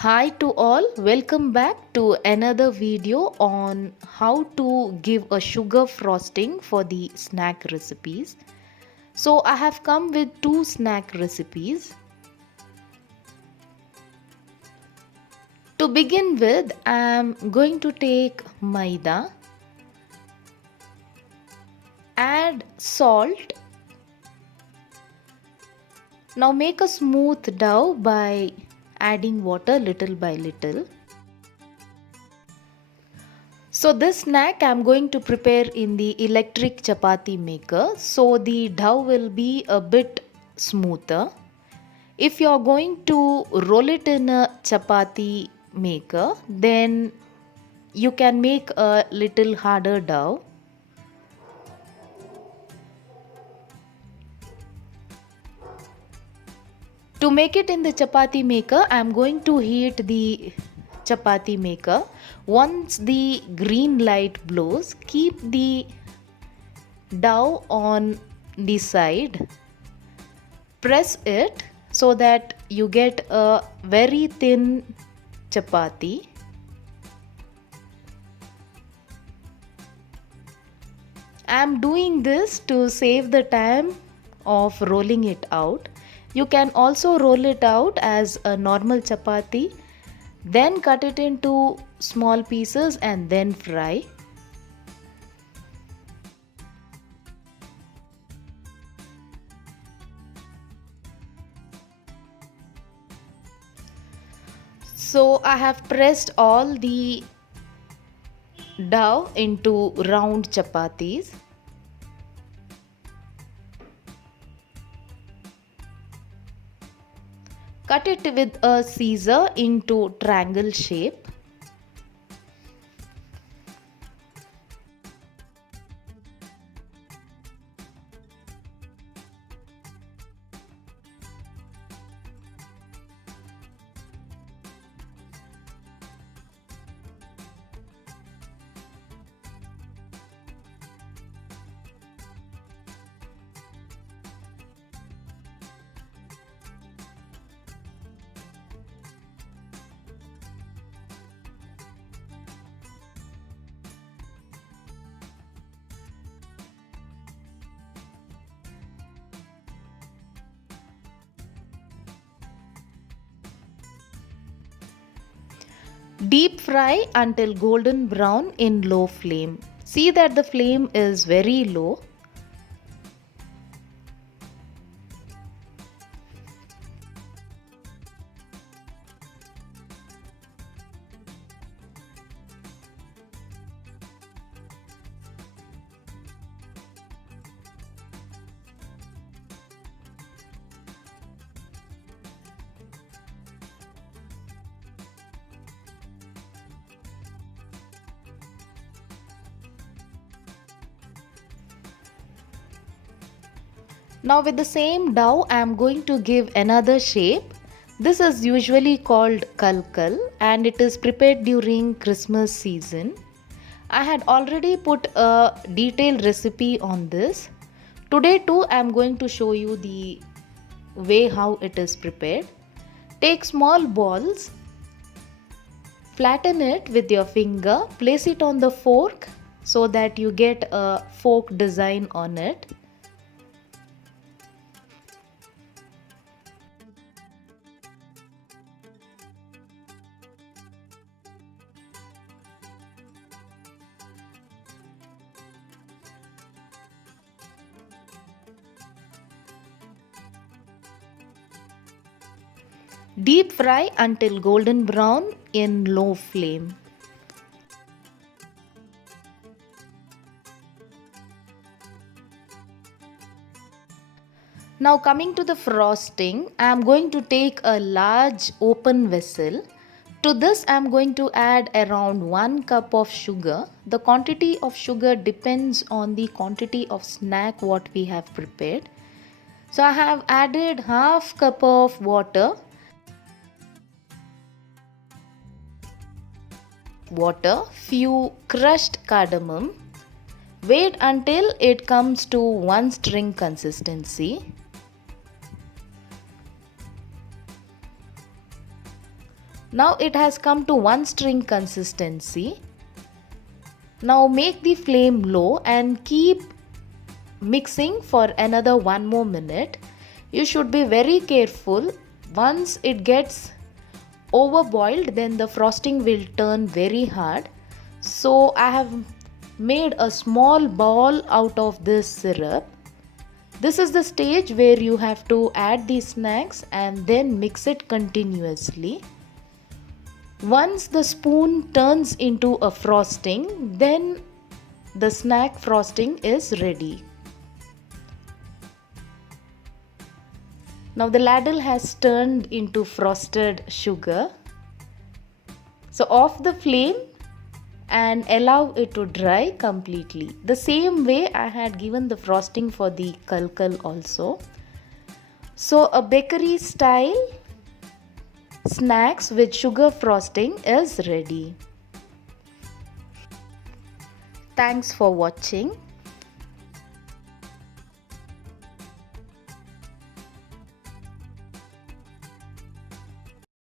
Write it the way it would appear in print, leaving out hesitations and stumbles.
Hi to all, welcome back to another video on how to give a sugar frosting for the snack recipes. So I have come with two snack recipes. To begin with, I am going to take maida, add salt. Now make a smooth dough by adding water little by little. So this snack I'm going to prepare in the electric chapati maker, so the dough will be a bit smoother. If you're going to roll it in a chapati maker, then you can make a little harder dough. To make it in the chapati maker, I am going to heat the chapati maker. Once the green light blows, keep the dough on the side. Press it so that you get a very thin chapati. I am doing this to save the time of rolling it out. You can also roll it out as a normal chapati, then cut it into small pieces and then fry. So I have pressed all the dough into round chapatis. Cut it with a scissor into triangle shape. Deep fry until golden brown in low flame. See that the flame is very low. Now with the same dough I am going to give another shape. This is usually called kalkal and it is prepared during Christmas season. I had already put a detailed recipe on this. Today too I am going to show you the way how it is prepared. Take small balls, flatten it with your finger, place it on the fork so that you get a fork design on it. Deep fry until golden brown in low flame. Now coming to the frosting, I am going to take a large open vessel. To this I am going to add around 1 cup of sugar. The quantity of sugar depends on the quantity of snack what we have prepared. So I have added half cup of water, few crushed cardamom. Wait until it comes to one string consistency. Now it has come to one string consistency. Now make the flame low and keep mixing for another 1 more minute. You should be very careful. Once it gets overboiled, then the frosting will turn very hard. So I have made a small ball out of this syrup. This is the stage where you have to add the snacks and then mix it continuously. Once the spoon turns into a frosting, then the snack frosting is ready. Now the ladle has turned into frosted sugar. So off the flame and allow it to dry completely. The same way I had given the frosting for the kalkal also. So a bakery style snacks with sugar frosting is ready. Thanks for watching.